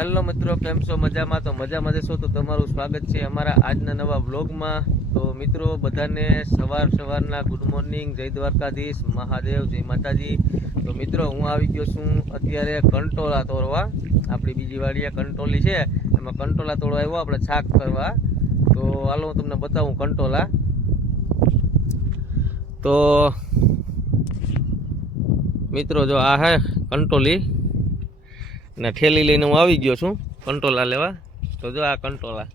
Hello મિત્રો, કેમ છો? મજામાં? તો મજામાં જશો તો તમારું સ્વાગત છે અમારા આજના નવા વ્લોગમાં. તો મિત્રો બધાને સવારના ગુડ મોર્નિંગ, જય દ્વારકાધીશ, મહાદેવ, જય માતાજી. તો મિત્રો હું આવી ગયો છું અત્યારે કંટોલા તોડવા. આપણી બીજી વાડીએ કંટોલી છે, એમાં કંટોલા તોડવા આવ્યો આપણે છાક કરવા. તો હાલો હું તમને બતાવું કંટોલા. તો મિત્રો જો આ હે કંટોલી ને ઠેલી લઈને હું આવી ગયો છું કંટોલા લેવા. તો જો આ કંટોલા,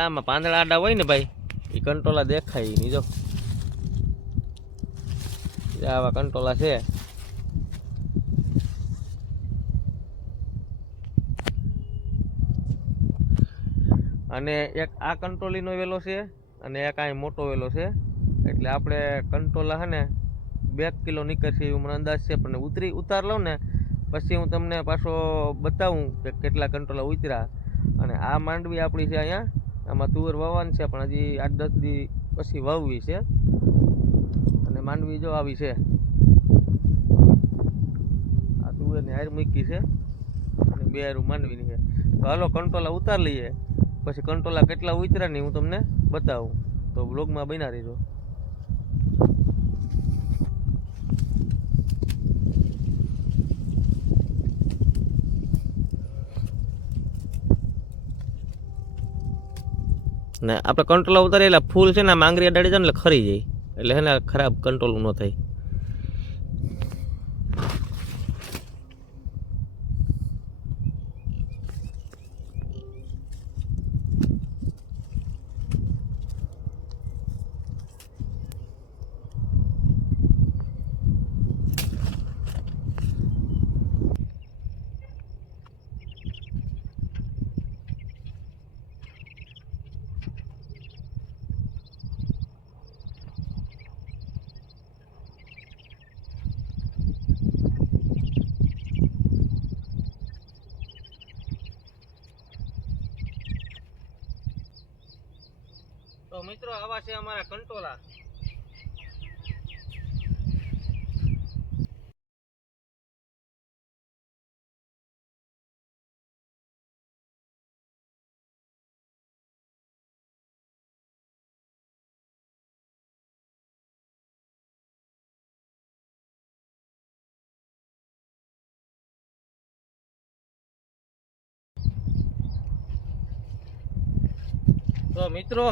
આમાં પાંદડા આડા હોય ને ભાઈ, એ કંટોલા દેખાય નહીં. જો આવા કંટોલા છે. અને એક આ કંટોલીનો વેલો છે અને એક આ મોટો વેલો છે. એટલે આપણે કંટોલા હે ને 2 કિલો નીકળશે એવું મને અંદાજ છે, પણ ઉતાર લઉં ને પછી હું તમને પાછો બતાવું કે કેટલા કંટોલા ઉતર્યા. અને આ માંડવી આપણી છે અહીંયા, આમાં તુવેર વાવવાની છે, પણ હજી 8-10 દી પછી વાવવી છે. અને માંડવી જો આવી છે, આ તુવેરની હાર મૂકી છે અને 2 હારું માંડવીની છે. તો હાલો કંટોલા ઉતાર લઈએ, પછી કંટોલા કેટલા ઉતર્યા ને હું તમને બતાવું. તો બ્લોગમાં બન્યા રહેજો. ને આપણે કંટ્રોલ ઉતારેલા ફૂલ છે ને માંગરી અડાડી જાય ને એટલે ખરી જાય, એટલે હે ને ખરાબ કંટ્રોલ ન થાય. તો મિત્રો આવા છે અમારા કંટોલા. તો મિત્રો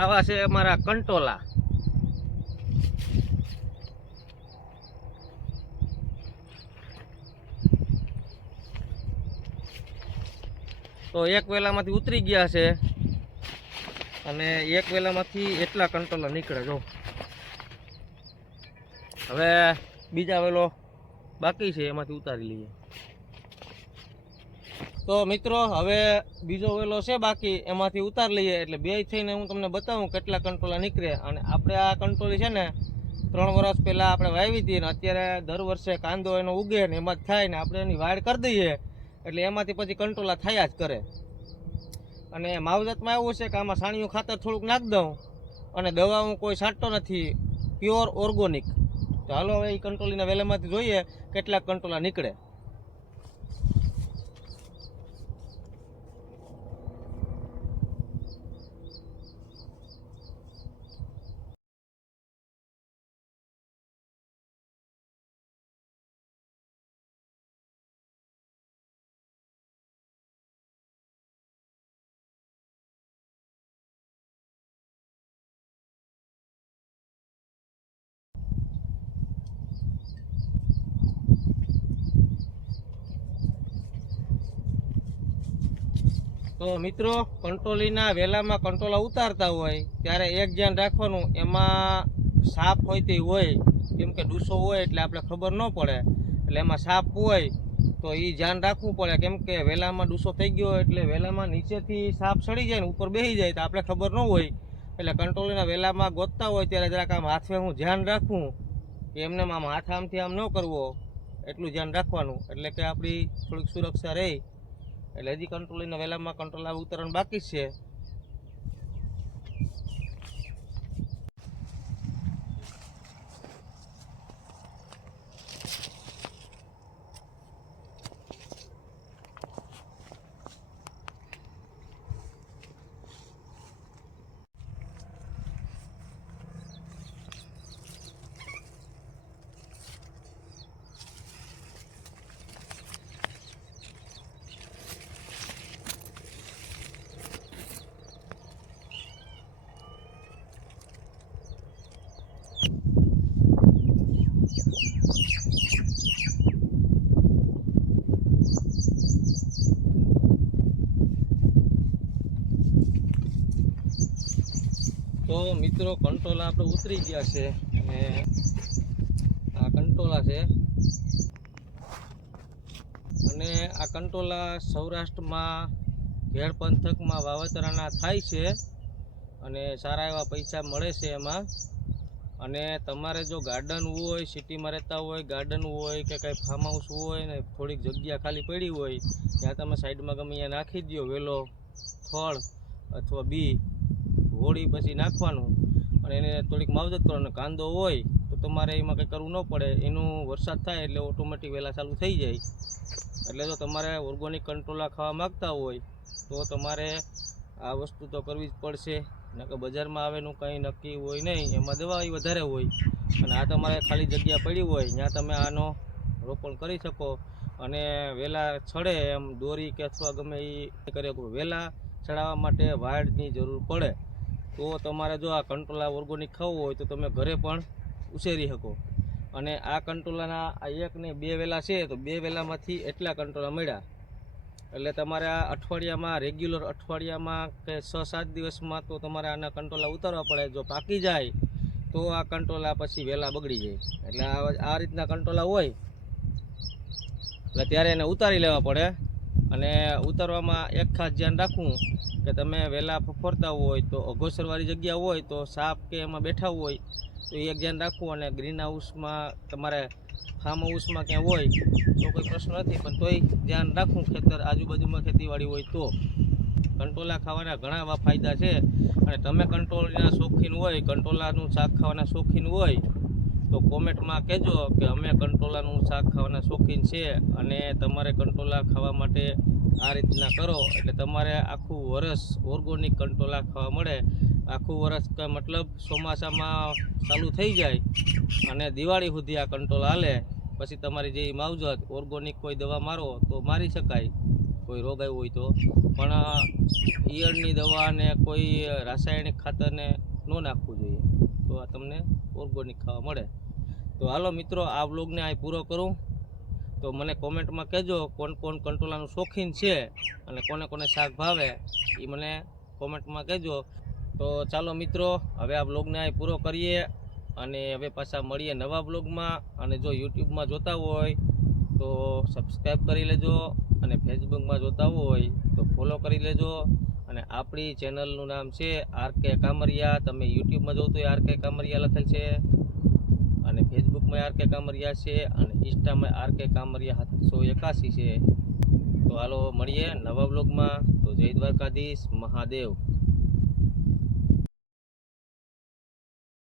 આવા છે અમારા કંટોલા. તો એક વેલામાંથી ઉતરી ગયા છે અને એક વેલામાંથી એટલા કંટોલા નીકળે. જો હવે બીજા વેલો બાકી છે, એમાંથી ઉતારી લઈએ. તો મિત્રો હવે બીજો વેલો છે બાકી, એમાંથી ઉતાર લઈએ એટલે બે થઈને હું તમને બતાવું કેટલા કંટોલા નીકળે. અને આપણે આ કંટોલી છે ને 3 વર્ષ પહેલાં આપણે વાવી હતી, ને અત્યારે દર વર્ષે કાંદો એનો ઉગે ને એમાં જ થાય ને આપણે એની વાડ કરી દઈએ એટલે એમાંથી પછી કંટોલા થયા જ કરે. અને માવજતમાં એવું છે કે આમાં સાણિયું ખાતર થોડુંક નાખી દઉં, અને દવા હું કોઈ છાંટતો નથી, પ્યોર ઓર્ગોનિક. તો હાલો હવે એ કંટોલીના વેલામાંથી જોઈએ કેટલા કંટોલા નીકળે. તો મિત્રો કંટોલીના વેલામાં કંટોલા ઉતારતા હોય ત્યારે એક ધ્યાન રાખવાનું, એમાં સાપ હોય તે હોય, કેમ કે ડૂસો હોય એટલે આપણે ખબર ન પડે. એટલે એમાં સાપ હોય તો એ ધ્યાન રાખવું પડે, કેમ કે વેલામાં ડૂસો થઈ ગયો એટલે વેલામાં નીચેથી સાપ સડી જાય ને ઉપર બેસી જાય તો આપણે ખબર ન હોય. એટલે કંટોલીના વેલામાં ગોતતા હોય ત્યારે જરાક આમ હાથે હું ધ્યાન રાખવું કે એમને આમ હાથ આમથી આમ ન કરવો, એટલું ધ્યાન રાખવાનું, એટલે કે આપણી થોડીક સુરક્ષા રહે. એટલે હજી કંટ્રોલીના વેલામાં કંટ્રોલા ઉતરણ બાકી છે. મિત્રો કંટોલા આપણે ઉતરી ગયા છે અને આ કંટોલા છે અને આ કંટોલા સૌરાષ્ટ્રમાં ઘેડ પંથકમાં વાવેતરના થાય છે અને સારા એવા પૈસા મળે છે એમાં. અને તમારે જો ગાર્ડન હોય, સિટીમાં રહેતા હોય, ગાર્ડન હોય કે કંઈ ફાર્મ હાઉસ હોય ને થોડીક જગ્યા ખાલી પડી હોય ત્યાં તમે સાઈડમાં ગમે અહીંયા નાખી દો વેલો થળ અથવા બી હોળી પછી નાખવાનું અને એને થોડીક માવજત કરવાનું. કાંદો હોય તો તમારે એમાં કંઈ કરવું ન પડે, એનું વરસાદ થાય એટલે ઓટોમેટિક વેલા ચાલુ થઈ જાય. એટલે જો તમારે ઓર્ગોનિક કંટોલા ખાવા માગતા હોય તો તમારે આ વસ્તુ તો કરવી જ પડશે. નકર બજારમાં આવેનું કંઈ નક્કી હોય નહીં, એમાં દવા વધારે હોય. અને આ તમારે ખાલી જગ્યા પડી હોય ત્યાં તમે આનો રોપણ કરી શકો અને વેલા છડે એમ દોરી કે અથવા ગમે એ કરી શકો. વેલા ચડાવવા માટે વાડની જરૂર પડે તો તમારે જો આ કંટોલા ઓર્ગોનિક ખાવું હોય તો તમે ઘરે પણ ઉછેરી શકો. અને આ કંટોલાના આ એક ને બે વેલા છે તો બે વેલામાંથી એટલા કંટોલા મળ્યા. એટલે તમારે આ અઠવાડિયામાં રેગ્યુલર અઠવાડિયામાં કે 6-7 દિવસમાં તો તમારે આના કંટોલા ઉતારવા પડે. જો પાકી જાય તો આ કંટોલા પછી વેલા બગડી જાય. એટલે આ રીતના કંટોલા હોય એટલે ત્યારે એને ઉતારી લેવા પડે. અને ઉતારવામાં એક ખાસ ધ્યાન રાખવું કે તમે વેલા ફફરતા હોય તો અઘોસરવાળી જગ્યા હોય તો સાપ કે એમાં બેઠા હોય તો એક ધ્યાન રાખવું. અને ગ્રીન હાઉસમાં તમારે ફાર્મ હાઉસમાં ક્યાં હોય તો કોઈ પ્રશ્ન નથી, પણ તોય ધ્યાન રાખવું. ખેતર આજુબાજુમાં ખેતીવાડી હોય તો કંટોલા ખાવાના ઘણા એવા ફાયદા છે. અને તમે કંટોલાના શોખીન હોય, કંટોલાનું શાક ખાવાના શોખીન હોય તો કોમેન્ટમાં કહેજો કે અમે કંટોલાનું શાક ખાવાના શોખીન છે અને તમારે કંટોલા ખાવા માટે આ રીતના કરો એટલે તમારે આખું વરસ ઓર્ગોનિક કંટોલા ખાવા મળે. આખું વરસ મતલબ ચોમાસામાં ચાલુ થઈ જાય અને દિવાળી સુધી આ કંટોલા હાલે. પછી તમારી જે માવજત ઓર્ગોનિક કોઈ દવા મારો તો મારી શકાય, કોઈ રોગ આવ્યો હોય તો. પણ ઈયળની દવા ને કોઈ રાસાયણિક ખાતરને ન નાખવું જોઈએ તો આ તમને ઓર્ગોનિક ખાવા મળે. તો હાલો મિત્રો, આ વ્લોગને અહીં પૂરો કરું. તો મને કોમેન્ટમાં કહેજો કોણ કોણ કંટોલાનું શોખીન છે અને કોને કોને શાક ભાવે એ મને કોમેન્ટમાં કહેજો. તો ચાલો મિત્રો, હવે આ વ્લોગને અહીં પૂરો કરીએ અને હવે પાછા મળીએ નવા વ્લોગમાં. અને જો યુટ્યુબમાં જોતા હોય તો સબસ્ક્રાઈબ કરી લેજો અને ફેસબુકમાં જોતા હોય તો ફોલો કરી લેજો. અને આપણી ચેનલનું નામ છે આરકે કામરિયા. તમે યુટ્યુબમાં જોવો તો આરકે કામરિયા લખેલ છે અને ફેસબુકમાં આરકે કામરિયા છે અને ઇન્સ્ટામાં આરકે કામરિયા 781 છે. તો હાલો મળીએ નવા વ્લોગમાં. તો જય દ્વારકાધીશ, મહાદેવ.